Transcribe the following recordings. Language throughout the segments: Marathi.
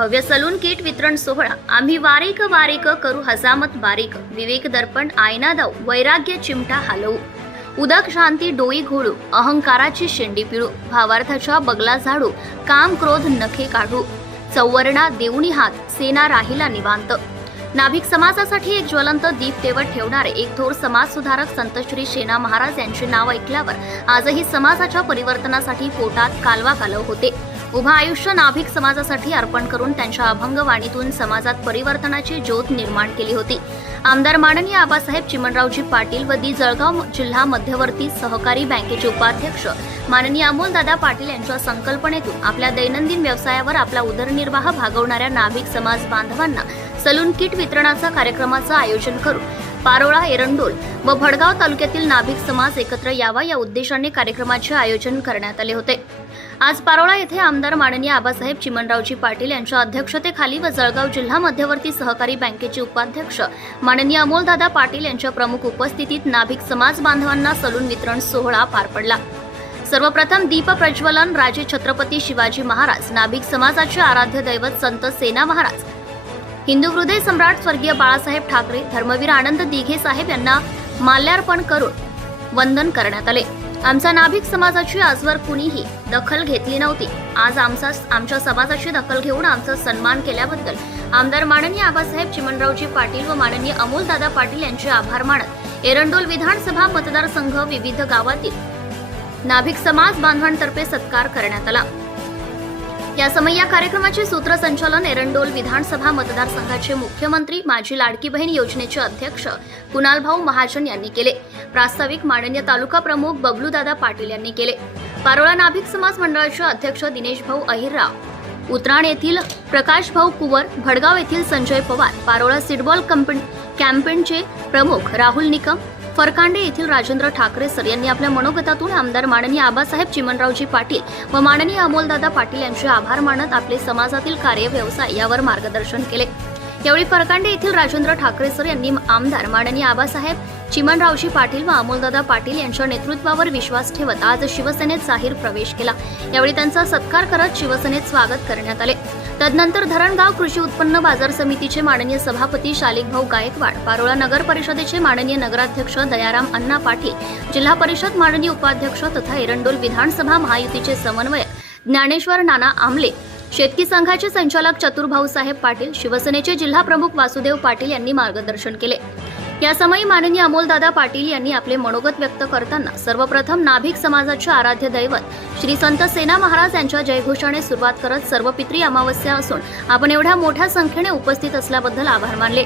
भव्य सलून किट वितरण सोहळा. आम्ही वारीक वारीक करू हजामत बारीक. विवेक दर्पण आयना दाऊ वैराग्य चिमटा हालवू. उदक शांती डोई घोडू अहंकाराची शेंडी पिळू. भावार्थाच्या बगला झाडू. काम क्रोध नखे काढू. चौवर्णा देऊनी हात. सेना राहिला निवांत. नाभिक समाजासाठी एक ज्वलंत दीप तेवत ठेवणारे एक थोर समाज सुधारक संत श्री शेना महाराज यांचे नाव ऐकल्यावर आजही समाजाच्या परिवर्तनासाठी पोटात कालवा कालव होते. उभं आयुष्य नाभिक समाजासाठी अर्पण करून त्यांच्या अभंगवाणीतून समाजात परिवर्तनाची ज्योत निर्माण केली होती. आमदार माननीय आबासाहेब चिमणरावजी पाटील व दी जळगाव जिल्हा मध्यवर्ती सहकारी बँकेचे उपाध्यक्ष माननीय अमोलदादा पाटील यांच्या संकल्पनेतून आपल्या दैनंदिन व्यवसायावर आपला उदरनिर्वाह भागवणाऱ्या नाभिक समाज बांधवांना सलून किट वितरणाचा कार्यक्रमाचं आयोजन करून पारोळा एरंडोल व भडगाव तालुक्यातील नाभिक समाज एकत्र यावा या उद्देशाने कार्यक्रमाचे आयोजन करण्यात आले होते. आज पारोळा येथे आमदार माननीय आबासाहेब चिमणरावजी पाटील यांच्या अध्यक्षतेखाली व जळगाव जिल्हा मध्यवर्ती सहकारी बँकेचे उपाध्यक्ष माननीय अमोलदादा पाटील यांच्या प्रमुख उपस्थितीत नाभिक समाज बांधवांना सलून वितरण सोहळा पार पडला. सर्वप्रथम दीप प्रज्वलन राजे छत्रपती शिवाजी महाराज नाभिक समाजाचे आराध्य दैवत संत सेना महाराज हिंदू हृदय सम्राट स्वर्गीय बाळासाहेब ठाकरे धर्मवीर आनंद दिघे साहेब यांना माल्यार्पण करून वंदन करण्यात आले. आमचा नाभिक समाजाची आजवर कुणीही दखल घेतली नव्हती. आज आमचा आमच्या समाजाची दखल घेऊन आमचा सन्मान केल्याबद्दल आमदार माननीय आबासाहेब चिमणरावजी पाटील व माननीय अमोलदादा पाटील यांचे आभार मानत एरंडोल विधानसभा मतदारसंघ विविध गावातील नाभिक समाज बांधवांतर्फे सत्कार करण्यात आला. या समय या कार्यक्रमाचे सूत्रसंचालन एरंडोल विधानसभा मतदारसंघाचे मुख्यमंत्री माजी लाडकी बहीण योजनेचे अध्यक्ष कुणालभाऊ महाजन यांनी केले. प्रास्ताविक माननीय तालुका प्रमुख बबलूदादा पाटील यांनी केले. पारोळा नाभिक समाज मंडळाचे अध्यक्ष दिनेश भाऊ अहिरराव उतराण येथील प्रकाश भाऊ कुवर भडगाव येथील संजय पवार पारोळा सिडबॉल कंपनी कॅम्पेनचे प्रमुख राहुल निकम फरकांडे येथील राजेंद्र ठाकरे सर यांनी आपल्या मनोगतातून आमदार माननीय आबासाहेब चिमनरावजी पाटील व माननीय अमोलदादा पाटील यांचे आभार मानत आपले समाजातील कार्य व्यवसाय यावर मार्गदर्शन केले. यावेळी फरकांडे येथील राजेंद्र ठाकरे सर यांनी आमदार माननीय आबासाहेब चिमणरावजी पाटील व अमोलदादा पाटील यांच्या नेतृत्वावर विश्वास ठेवत आज शिवसेनेत जाहीर प्रवेश केला. यावेळी त्यांचा सत्कार करत शिवसेनेत स्वागत करण्यात आले. तदनंतर धरणगाव कृषी उत्पन्न बाजार समितीचे माननीय सभापती शालिकभाऊ गायकवाड पारोळा नगर परिषदेचे माननीय नगराध्यक्ष दयाराम अण्णा पाटील जिल्हा परिषद माननीय उपाध्यक्ष तथा एरंडोल विधानसभा महायुतीचे समन्वयक ज्ञानेश्वर नाना आमले शेतकी संघाचे संचालक चतुरभाऊ साहेब पाटील शिवसेनेचे जिल्हा प्रमुख वासुदेव पाटील यांनी मार्गदर्शन केले. या समयी माननीय अमोलदादा पाटील यांनी आपले मनोगत व्यक्त करताना सर्वप्रथम नाभिक समाजाचे आराध्य दैवत श्री संत सेना महाराज यांच्या जयघोषाने सुरुवात करत सर्व पित्री अमावस्या असून आपण एवढ्या मोठ्या संख्येने उपस्थित असल्याबद्दल आभार मानले.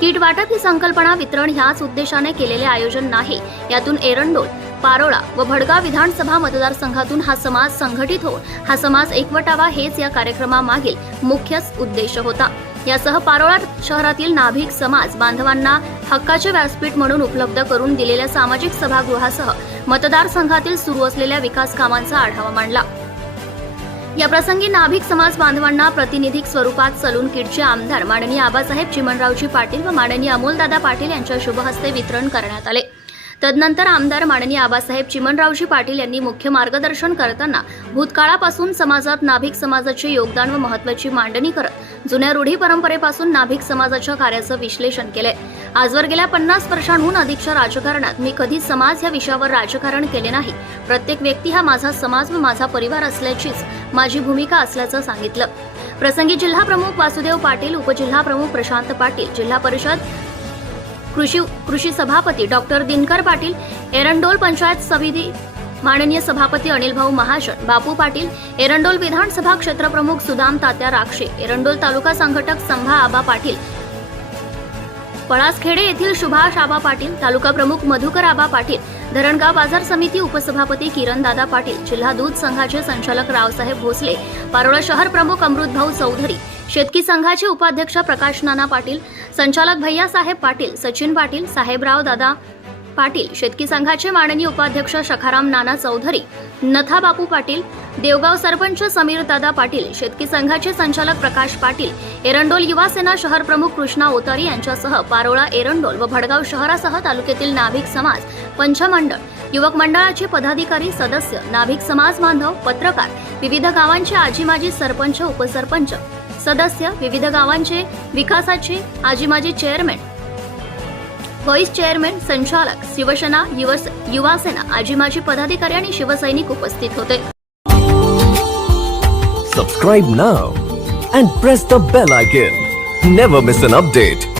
किट वाटप ही संकल्पना वितरण ह्याच उद्देशाने केलेले आयोजन नाही. यातून एरंडोल पारोळा व भडगाव विधानसभा मतदारसंघातून हा समाज संघटित होऊन हा समाज एकवटावा हेच या कार्यक्रमामागील मुख्यच उद्देश होता. यासह पारोळा शहरातील नाभिक समाज बांधवांना हक्काचे व्यासपीठ म्हणून उपलब्ध करून दिलेल्या सामाजिक सभागृहासह मतदारसंघातील सुरू असलेल्या विकास कामांचा आढावा मांडला. या प्रसंगी नाभिक समाज बांधवांना प्रातिनिधिक स्वरूपात सलून किटचे आमदार माननीय आबासाहेब चिमणरावजी पाटील व माननीय अमोलदादा पाटील यांच्या शुभहस्ते वितरण करण्यात आले. तदनंतर आमदार माननीय आबासाहेब चिमणरावजी पाटील यांनी मुख्य मार्गदर्शन करताना भूतकाळापासून समाजात नाभिक समाजाचे योगदान व महत्वाची मांडणी करत जुन्या रूढी परंपरेपासून नाभिक समाजाच्या कार्याचं विश्लेषण केलंय. आजवर गेल्या पन्नास वर्षांहून अधिकच्या राजकारणात मी कधी समाज या विषयावर राजकारण केले नाही. प्रत्येक व्यक्ती हा माझा समाज व माझा परिवार असल्याचीच माझी भूमिका असल्याचं सांगितलं. प्रसंगी जिल्हा प्रमुख वासुदेव पाटील उपजिल्हा प्रमुख प्रशांत पाटील जिल्हा परिषद कृषी कृषी सभापती डॉक्टर दिनकर पाटील एरंडोल पंचायत समिती माननीय सभापती अनिलभाऊ महाजन बापू पाटील एरंडोल विधानसभा क्षेत्रप्रमुख सुदाम तात्या राक्षे एरंडोल तालुका संघटक संभा आबा पाटील पळासखेडे येथील सुभाष आबा पाटील तालुका प्रमुख मधुकर आबा पाटील धरणगाव बाजार समिती उपसभापती किरण दादा पाटील जिल्हा दूध संघाचे संचालक रावसाहेब भोसले पारोळा शहर प्रमुख अमृतभाऊ चौधरी शेतकी संघाचे उपाध्यक्ष प्रकाश नाना पाटील संचालक भैयासाहेब पाटील सचिन पाटील साहेबराव दादा पाटील शेतकी संघाचे माननीय उपाध्यक्ष शखाराम नाना चौधरी नथा बापू पाटील देवगाव सरपंच समीर दादा पाटील शेतकी संघाचे संचालक प्रकाश पाटील एरंडोल युवा सेना शहर प्रमुख कृष्णा ओतारी यांच्यासह पारोळा एरंडोल व भडगाव शहरासह तालुक्यातील नाभिक समाज पंचमंडळ युवक मंडळाचे पदाधिकारी सदस्य नाभिक समाज बांधव पत्रकार विविध गावांचे आजी माजी सरपंच उपसरपंच सदस्य विविध गावांचे विकासाचे आजी माजी चेअरमॅन व्हाईस चेअरमॅन संचालक शिवसेना युवा सेना आजी माजी पदाधिकारी आणि शिवसैनिक उपस्थित होते. Subscribe now and press the bell icon never miss an update